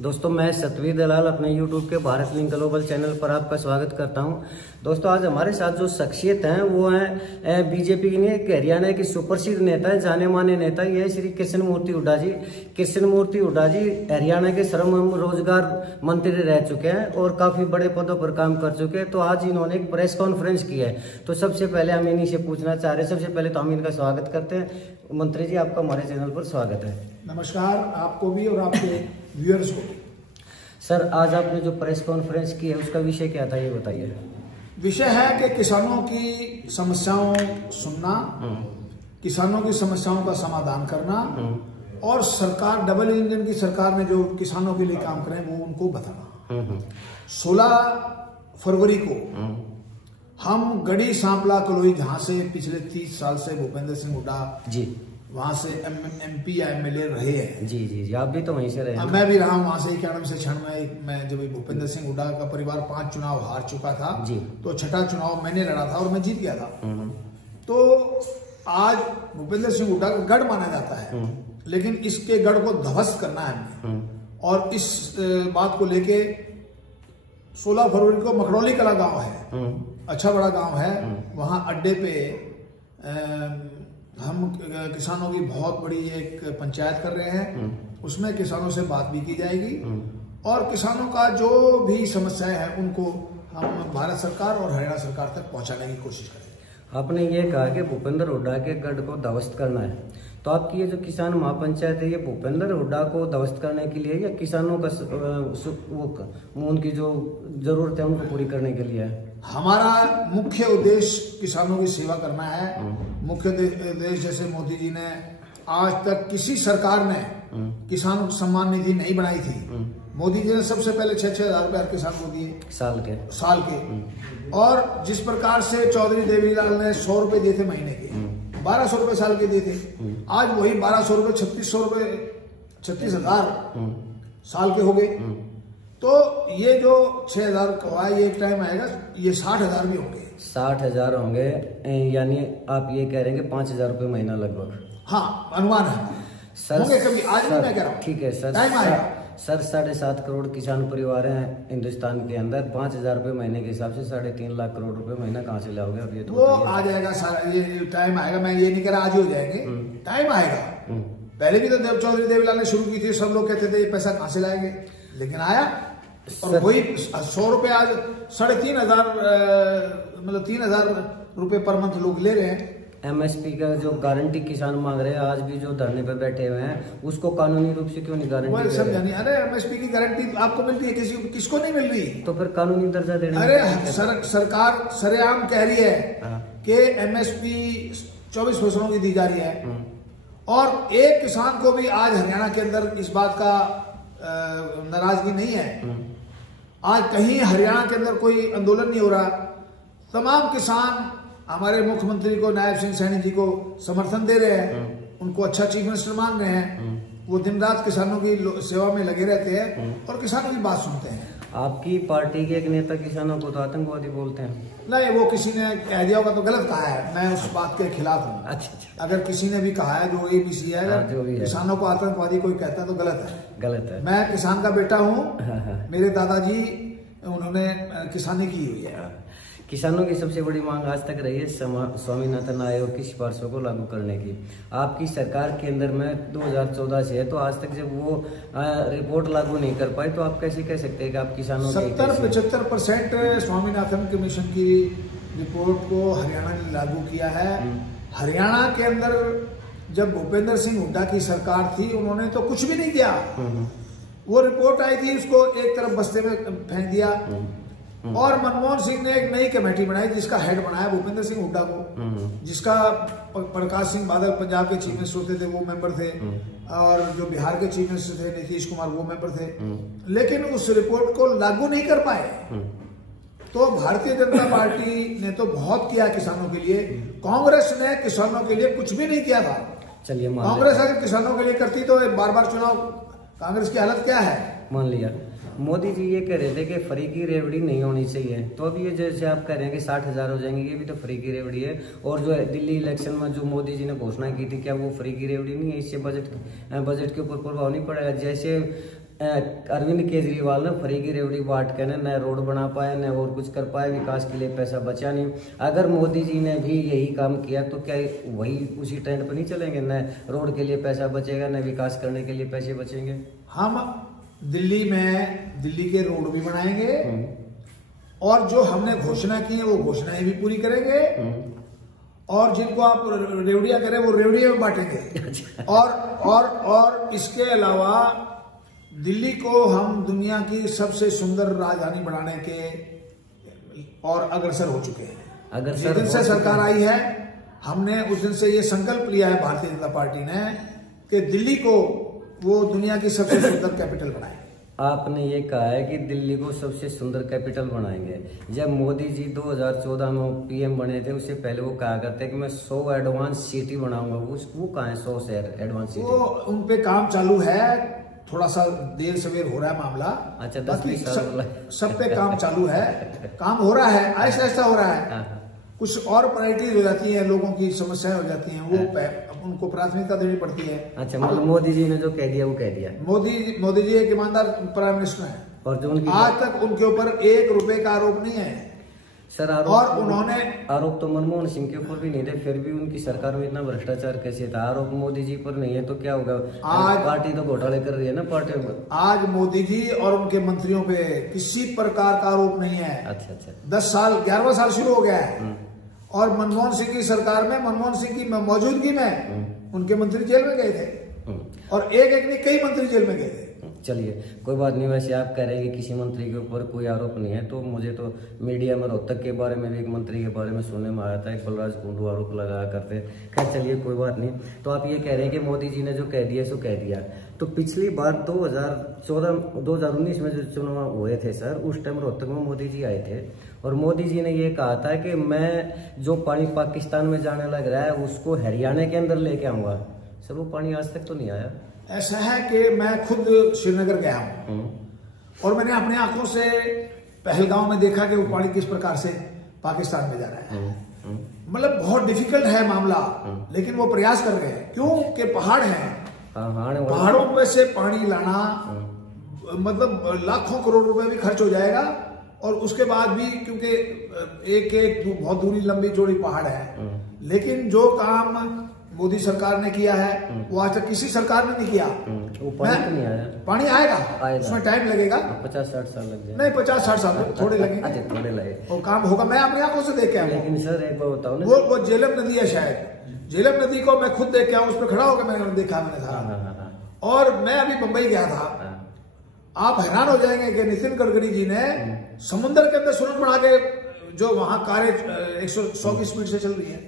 दोस्तों मैं सतवीर दलाल अपने YouTube के भारत लिंक ग्लोबल चैनल पर आपका स्वागत करता हूं। दोस्तों आज हमारे साथ जो शख्सियत हैं वो हैं बीजेपी के हरियाणा के सुप्रसिद्ध नेता है, जाने माने नेता, ये श्री कृष्ण मूर्ति हुड्डा जी। कृष्ण मूर्ति हुड्डा जी हरियाणा के श्रम एवं रोजगार मंत्री रह चुके हैं और काफी बड़े पदों पर काम कर चुके हैं। तो आज इन्होंने एक प्रेस कॉन्फ्रेंस की है। तो सबसे पहले हम इन्हीं से पूछना चाह रहे हैं, सबसे पहले तो हम इनका स्वागत करते हैं। मंत्री जी आपका हमारे चैनल पर स्वागत है। नमस्कार आपको भी और आपके व्यूअर्स को भी। सर आज आपने जो प्रेस कॉन्फ्रेंस की है उसका विषय क्या था ये बताइए। विषय है कि किसानों की समस्याओं सुनना, किसानों की समस्याओं का समाधान करना और सरकार डबल इंजन की सरकार ने जो किसानों के लिए काम करे वो उनको बताना। 16 फरवरी को हम गढ़ी सांपला कलोई, जहां से पिछले 30 साल से भूपेंद्र सिंह हुड्डा जी वहां से MP या MLA रहे हैं। जी जी जी, आप भी तो वहीं से रहे हैं। मैं भी रहा हूं वहां से 91 से 96 में। जब भूपेंद्र सिंह हुड्डा का परिवार 5 चुनाव हार चुका था जी, तो 6ठा चुनाव मैंने लड़ा था और मैं जीत गया था। तो आज भूपेंद्र सिंह हुड्डा का गढ़ माना जाता है, लेकिन इसके गढ़ को ध्वस्त करना है। और इस बात को लेके 16 फरवरी को मकड़ौली कला गांव है, अच्छा बड़ा गांव है, वहां अड्डे पे हम किसानों की बहुत बड़ी एक पंचायत कर रहे हैं। उसमें किसानों से बात भी की जाएगी और किसानों का जो भी समस्याएं हैं उनको हम भारत सरकार और हरियाणा सरकार तक पहुंचाने की कोशिश करेंगे। आपने ये कहा कि भूपेंद्र हुड्डा के गढ़ को ध्वस्त करना है, तो आपकी ये जो किसान महापंचायत है ये भूपेंद्र हुड्डा को ध्वस्त करने के लिए या किसानों का उनकी जो जरूरत है उनको पूरी करने के लिए है? हमारा मुख्य उद्देश्य किसानों की सेवा करना है। मुख्य उद्देश्य जैसे मोदी जी ने आज तक किसी सरकार ने किसान सम्मान निधि नहीं बनाई थी। मोदी जी ने सबसे पहले 6-6 हजार रुपए हर किसान को दिए साल के। और जिस प्रकार से चौधरी देवीलाल ने 100 रुपए दिए थे महीने के, 1200 रुपए साल के दिए थे, आज वही 1200 रुपए 3600 रुपए 36,000 साल के हो गए। तो ये जो 6,000 का ये एक टाइम आएगा ये 60,000 भी होंगे। 60,000 होंगे, यानी आप ये कह रहे हैं कि 5,000 रुपए महीना लगभग। हाँ अनुमान है सर, होंगे कभी, आज नहीं मैं कह रहा हूँ। ठीक है सर, टाइम आएगा। सर 7.5 करोड़ किसान परिवार हैं हिंदुस्तान के अंदर, 5,000 रुपए महीने के हिसाब से 3.5 लाख करोड़ रुपए महीना कहाँ से लाओगे? अब ये तो वो आ जाएगा सारा, ये टाइम आएगा। मैं ये नहीं कह रहा आज ही हो जाएंगे, टाइम आएगा। पहले भी तो चौधरी देवीलाल ने शुरू की थी, सब लोग कहते थे ये पैसा कहाँ से लाएंगे, लेकिन आया। और वही 100 रुपए आज 3,500 मतलब 3,000 रुपए पर मंथ लोग ले रहे हैं। MSP का जो गारंटी किसान मांग रहे हैं, आज भी जो धरने पे बैठे हुए हैं, उसको कानूनी रूप से क्यों नहीं गारंटी? समझा नहीं। अरे MSP की गारंटी आपको मिलती है, किसको नहीं मिल रही? तो फिर कानूनी दर्जा देना। अरे सरकार सरेआम कह रही है कि MSP 24 फसलों की दी जा रही है। और एक किसान को भी आज हरियाणा के अंदर इस बात का नाराजगी नहीं है। आज कहीं हरियाणा के अंदर कोई आंदोलन नहीं हो रहा। तमाम किसान हमारे मुख्यमंत्री को, नायब सिंह सैनी जी को समर्थन दे रहे हैं, उनको अच्छा चीफ मिनिस्टर मान रहे हैं। वो दिन रात किसानों की सेवा में लगे रहते हैं और किसानों की बात सुनते हैं। आपकी पार्टी के एक नेता किसानों को तो आतंकवादी बोलते हैं। नहीं, वो किसी ने कह दिया होगा तो गलत कहा है, मैं उस बात के खिलाफ हूँ। अच्छा। अगर किसी ने भी कहा है जो ABC है, किसानों को आतंकवादी कोई कहता है तो गलत है। मैं किसान का बेटा हूँ। मेरे दादाजी उन्होंने किसानी की हुई है। किसानों की सबसे बड़ी मांग आज तक रही है स्वामीनाथन आयोग की सिफारिशों को लागू करने की। आपकी सरकार के अंदर में 2014 से है, तो आज तक जब वो रिपोर्ट लागू नहीं कर पाई, तो आप कैसे कह सकते हैं कि आप किसानों 70-75% स्वामीनाथन कमीशन की रिपोर्ट को हरियाणा ने लागू किया है। हरियाणा के अंदर जब भूपेंद्र सिंह हुड्डा की सरकार थी, उन्होंने तो कुछ भी नहीं किया। वो रिपोर्ट आई थी, उसको एक तरफ बस्ते में फेंक दिया। और मनमोहन सिंह ने एक नई कमेटी बनाई जिसका हेड बनाया भूपेंद्र सिंह हुड्डा को, जिसका प्रकाश सिंह बादल पंजाब के चीफ मिनिस्टर होते थे, वो मेंबर थे। और जो बिहार के चीफ मिनिस्टर थे नीतीश कुमार, वो मेंबर थे। लेकिन उस रिपोर्ट को लागू नहीं कर पाए। तो भारतीय जनता पार्टी ने तो बहुत किया किसानों के लिए, कांग्रेस ने किसानों के लिए कुछ भी नहीं किया था। चलिए कांग्रेस अगर किसानों के लिए करती तो बार-बार चुनाव, कांग्रेस की हालत क्या है? मान लिया। मोदी जी ये कह रहे थे कि फ्री की रेवड़ी नहीं होनी चाहिए, तो अब ये जैसे आप कह रहे हैं कि 60,000 हो जाएंगे, ये भी तो फ्री की रेवड़ी है। और जो है दिल्ली इलेक्शन में जो मोदी जी ने घोषणा की थी, क्या वो फ्री की रेवड़ी नहीं है? इससे बजट के ऊपर प्रभाव नहीं पड़ेगा? जैसे अरविंद केजरीवाल ने फ्री की रेवड़ी बांट के न रोड बना पाए न और कुछ कर पाए, विकास के लिए पैसा बचा नहीं। अगर मोदी जी ने भी यही काम किया तो क्या वही उसी ट्रेंड पर नहीं चलेंगे? न रोड के लिए पैसा बचेगा न विकास करने के लिए पैसे बचेंगे। हम दिल्ली में दिल्ली के रोड भी बनाएंगे और जो हमने घोषणा की है वो घोषणाएं भी पूरी करेंगे और जिनको आप रेवड़िया करें वो रेवड़िया में बांटेंगे। और इसके अलावा दिल्ली को हम दुनिया की सबसे सुंदर राजधानी बनाने के और अग्रसर हो चुके हैं। जिस दिन से सरकार आई है हमने उस दिन से ये संकल्प लिया है भारतीय जनता पार्टी ने कि दिल्ली को वो दुनिया की सबसे सुंदर कैपिटल बनाए। आपने ये कहा है कि दिल्ली को सबसे सुंदर कैपिटल बनाएंगे। जब मोदी जी 2014 में पीएम बने थे उससे पहले वो कहा करते कि मैं 100 एडवांस सिटी बनाऊंगा। वो कहाँ है 100 शहर एडवांस सिटी? वो उन पे काम चालू है, थोड़ा सा देर सवेर हो रहा है मामला। अच्छा, बाकी सब पे काम चालू है, काम हो रहा है, आहिस्ता आहिस्ता हो रहा है। कुछ और प्रायोरिटीज हो जाती है, लोगों की समस्याएं हो जाती हैं, वो उनको प्राथमिकता देनी पड़ती है। अच्छा, मतलब मोदी जी ने जो कह दिया वो कह दिया। मोदी जी एक ईमानदार प्राइम मिनिस्टर हैं और जो उनकी आज तक उनके ऊपर 1 रुपए का आरोप नहीं है सर। और उन्होंने आरोप तो मनमोहन सिंह के ऊपर भी नहीं थे, फिर भी उनकी सरकार में इतना भ्रष्टाचार कैसे था? आरोप मोदी जी पर नहीं है तो क्या होगा? आज पार्टी तो घोटाले कर रही है ना पार्टी में। आज मोदी जी और उनके मंत्रियों पे किसी प्रकार का आरोप नहीं है। अच्छा अच्छा, 10 साल 11वां साल शुरू हो गया है और मनमोहन सिंह की सरकार में मनमोहन सिंह की मौजूदगी में उनके मंत्री जेल में गए थे और एक नहीं कई मंत्री जेल में गए थे। चलिए कोई बात नहीं। वैसे आप कह रहे हैं कि किसी मंत्री के ऊपर कोई आरोप नहीं है, तो मुझे तो मीडिया में रोहतक के बारे में भी एक मंत्री के बारे में सुनने में आया था, एक बलराज कुंडू आरोप लगाया करते। खैर चलिए कोई बात नहीं। तो आप ये कह रहे हैं कि मोदी जी ने जो कह दिया सो कह दिया। तो पिछली बार 2019 में जो चुनाव हुए थे सर, उस टाइम रोहतक में मोदी जी आए थे और मोदी जी ने ये कहा था कि मैं जो पानी पाकिस्तान में जाने लग रहा है उसको हरियाणा के अंदर लेके आऊंगा। सर वो पानी आज तक तो नहीं आया। ऐसा है कि मैं खुद श्रीनगर गया हूं और मैंने अपनी आंखों से पहलगांव में देखा कि वो पानी किस प्रकार से पाकिस्तान में जा रहा है। मतलब बहुत डिफिकल्ट है मामला, लेकिन वो प्रयास कर रहे हैं। क्यों कि पहाड़ हैं, पहाड़ों में से पानी लाना मतलब लाखों करोड़ रुपए भी खर्च हो जाएगा और उसके बाद भी क्योंकि एक बहुत दूरी लंबी चौड़ी पहाड़ है। लेकिन जो काम मोदी सरकार ने किया है वो आज तक किसी सरकार ने नहीं किया। वो पानी तो नहीं आया। पानी आएगा, उसमें टाइम लगेगा, 50-60 साल लग जाए। नहीं 50-60 साल थोड़े लगेंगे। अच्छा थोड़े लगे और काम होगा। मैं अपनी आंखों से देख के आया। लेकिन सर एक बार बताओ ना, वो झेलम नदी है, शायद झेलम नदी को मैं खुद देख के आया, उस पर खड़ा होकर मैंने देखा, मैंने सारा। और मैं अभी मुंबई गया था, आप हैरान हो जाएंगे कि नितिन गडकरी जी ने समुद्र के अंदर सुरंग बना के जो वहां कारें 100 की स्पीड से चल रही है,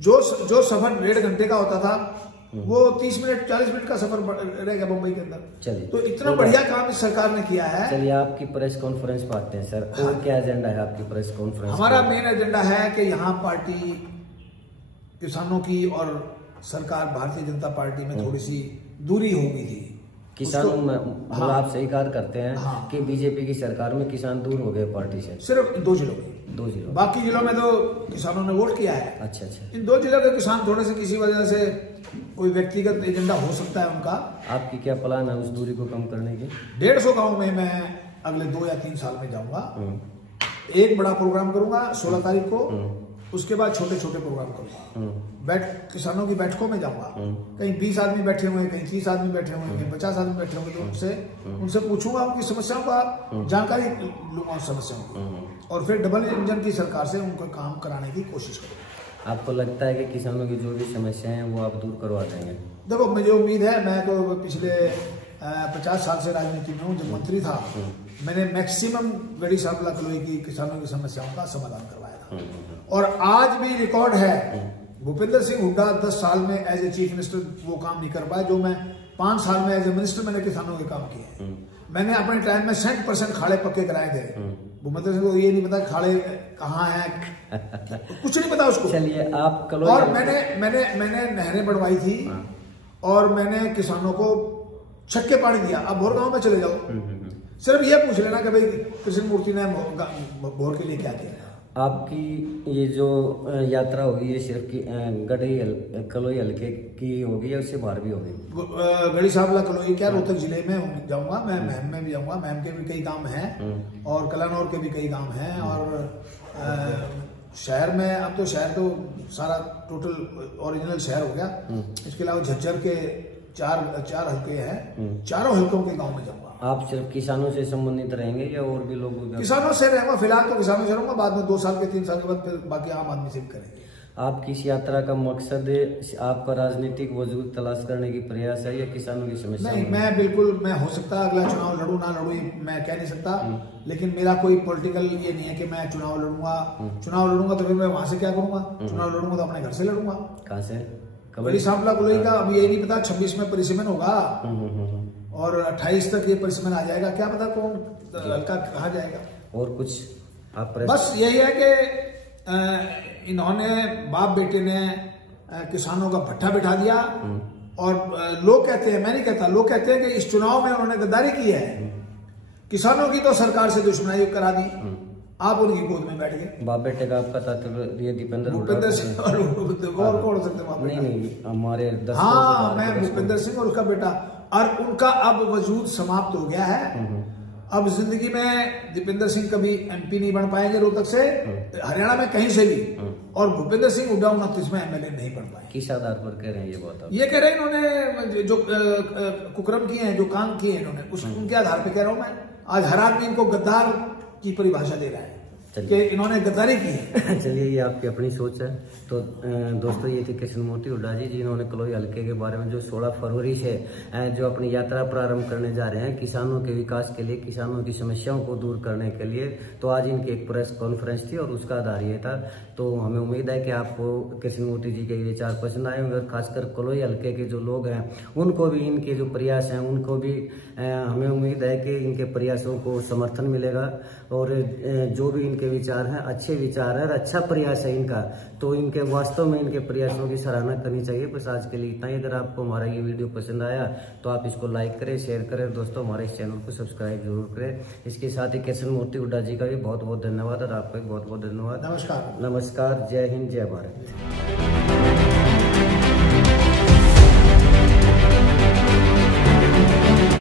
जो सफर 1.5 घंटे का होता था वो 30 मिनट 40 मिनट का सफर रह गया मुंबई के अंदर। चलिए तो इतना बढ़िया काम इस सरकार ने किया है। चलिए आपकी प्रेस कॉन्फ्रेंस पे आते हैं सर। और क्या एजेंडा है आपकी प्रेस कॉन्फ्रेंस? हमारा मेन एजेंडा है कि यहाँ पार्टी किसानों की और सरकार भारतीय जनता पार्टी में थोड़ी सी दूरी हो गई थी। किसानों में आप सही कार्य करते हैं कि बीजेपी की सरकार में किसान दूर हो गए पार्टी से। सिर्फ 2 जिलों में, 2 जिलों, बाकी जिलों में तो किसानों ने वोट किया है। अच्छा अच्छा। इन 2 जिलों के किसान थोड़े से किसी वजह से कोई व्यक्तिगत एजेंडा हो सकता है उनका। आपकी क्या प्लान है उस दूरी को कम करने की? 150 गाँव में मैं अगले 2 या 3 साल में जाऊंगा। एक बड़ा प्रोग्राम करूंगा 16 तारीख को, उसके बाद छोटे छोटे प्रोग्राम करूंगा। किसानों की बैठकों में जाऊंगा, कहीं 20 आदमी बैठे हुए हैं, कहीं 30 आदमी बैठे हुए हैं, कहीं 50 आदमी बैठे हुए, तो उनसे पूछूंगा, उनकी समस्याओं का जानकारी लूंगा उन समस्याओं को, और फिर डबल इंजन की सरकार से उनको काम कराने की कोशिश करूंगा। आपको लगता है कि किसानों की जो भी समस्याएं हैं वो आप दूर करवा देंगे? देखो मुझे उम्मीद है, मैं तो पिछले 50 साल से राजनीति में हूँ। जब मंत्री था मैंने मैक्सिमम गड़ी सांपला कलोई की किसानों की समस्याओं का समाधान करवाया था। और आज भी रिकॉर्ड है, भूपेंद्र सिंह हुड्डा 10 साल में एज ए चीफ मिनिस्टर वो काम नहीं कर पाए जो मैं 5 साल में एज ए मिनिस्टर मैंने किसानों के काम किए। मैंने अपने टाइम में 100% खाड़े पक्के कराए थे। भूपेंद्र सिंह को ये नहीं पता खाड़े कहाँ हैं, कुछ नहीं पता उसको। चलिए आप और मैंने नहरें बढ़वाई थी और मैंने किसानों को छक्के पानी दिया। अब भोर गांव में चले जाओ, सिर्फ ये पूछ लेना कि भाई कृष्ण मूर्ति ने भोर के लिए क्या किया। आपकी ये जो यात्रा होगी ये सिर्फ की कलोई हल्के की होगी या उससे बाहर भी होगी? गढ़ी साबला कलोई क्या रोहतक जिले में जाऊंगा मैं, महम में भी जाऊंगा, महम के भी कई काम हैं और कलानौर के भी कई काम हैं और शहर में अब तो शहर तो सारा टोटल ओरिजिनल शहर हो गया। इसके अलावा झज्जर के चार हल्के हैं, चारों हल्कों के गांव में जाऊंगा। आप सिर्फ किसानों से संबंधित रहेंगे या और भी लोग? किसानों से रहूंगा, फिलहाल तो किसानों से रहूंगा, बाद में 2 साल के 3 साल के बाद फिर बाकी आम आदमी से भी करेंगे। आपकी इस यात्रा का मकसद आपका राजनीतिक वजूद तलाश करने की प्रयास है या किसानों की समस्या? नहीं, मैं बिल्कुल, मैं हो सकता अगला चुनाव लड़ू ना लड़ू मैं कह नहीं सकता, लेकिन मेरा कोई पॉलिटिकल ये नहीं है कि मैं चुनाव लड़ूंगा तो फिर मैं वहां से क्या करूंगा? चुनाव लड़ूंगा तो अपने घर से लड़ूंगा। कहाँ से? गढ़ी साबला कलोई का अभी ये नहीं पता, 26 में परिसीमन होगा और 28 तक ये परिसीमन आ जाएगा, क्या पता कौन हल्का कहा जाएगा। और कुछ आप बस यही है कि इन्होंने बाप बेटे ने किसानों का भट्ठा बिठा दिया और लोग कहते हैं, मैं नहीं कहता, लोग कहते हैं कि इस चुनाव में उन्होंने गद्दारी की है, किसानों की तो सरकार से दुश्मनी करा दी, आप उनकी गोद में बैठ गए। बाप बेटे का आपका तात्पर्य दीपेंद्र सिंह और कौन सकते? नहीं हमारे हाँ, मैं भूपेंद्र सिंह और उसका बेटा, और उनका अब वजूद समाप्त हो गया है। अब जिंदगी में दीपेंद्र सिंह कभी MP नहीं बन पाएंगे रोहतक से, हरियाणा में कहीं से भी, और भूपेंद्र सिंह हुड्डा 29 में MLA नहीं बन पाए। किस आधार पर कह रहे हैं ये बात? ये कह रहे हैं इन्होंने जो कुकर्म किए हैं, जो काम किए हैं इन्होंने, उनके आधार पर कह रहा हूं मैं। आज हर आदमी इनको गद्दार की परिभाषा दे रहा है कि इन्होंने गद्दारी की है। चलिए, ये आपकी अपनी सोच है। तो दोस्तों, ये थे कृष्ण मूर्ति हुड्डा जी, जिन्होंने कलोई हल्के के बारे में जो 16 फरवरी से जो अपनी यात्रा प्रारंभ करने जा रहे हैं किसानों के विकास के लिए, किसानों की समस्याओं को दूर करने के लिए, तो आज इनकी एक प्रेस कॉन्फ्रेंस थी और उसका आधार ये था। तो हमें उम्मीद है कि आपको कृष्ण मूर्ति जी के ये विचार पसंद आए होंगे, खासकर कलोई हल्के के जो लोग हैं उनको भी इनके जो प्रयास हैं उनको भी हमें उम्मीद है कि इनके प्रयासों को समर्थन मिलेगा और जो भी इनके विचार हैं अच्छे विचार है और अच्छा प्रयास है इनका, तो इनके वास्तव में इनके प्रयासों की सराहना करनी चाहिए। बस आज के लिए इतना ही। अगर आपको हमारा ये वीडियो पसंद आया तो आप इसको लाइक करें, शेयर करें, दोस्तों हमारे इस चैनल को सब्सक्राइब जरूर करें। इसके साथ ही कृष्ण मूर्ति हुड्डा जी का भी बहुत बहुत धन्यवाद और आपका भी बहुत बहुत धन्यवाद। नमस्कार। नमस्कार। जय हिंद, जय भारत।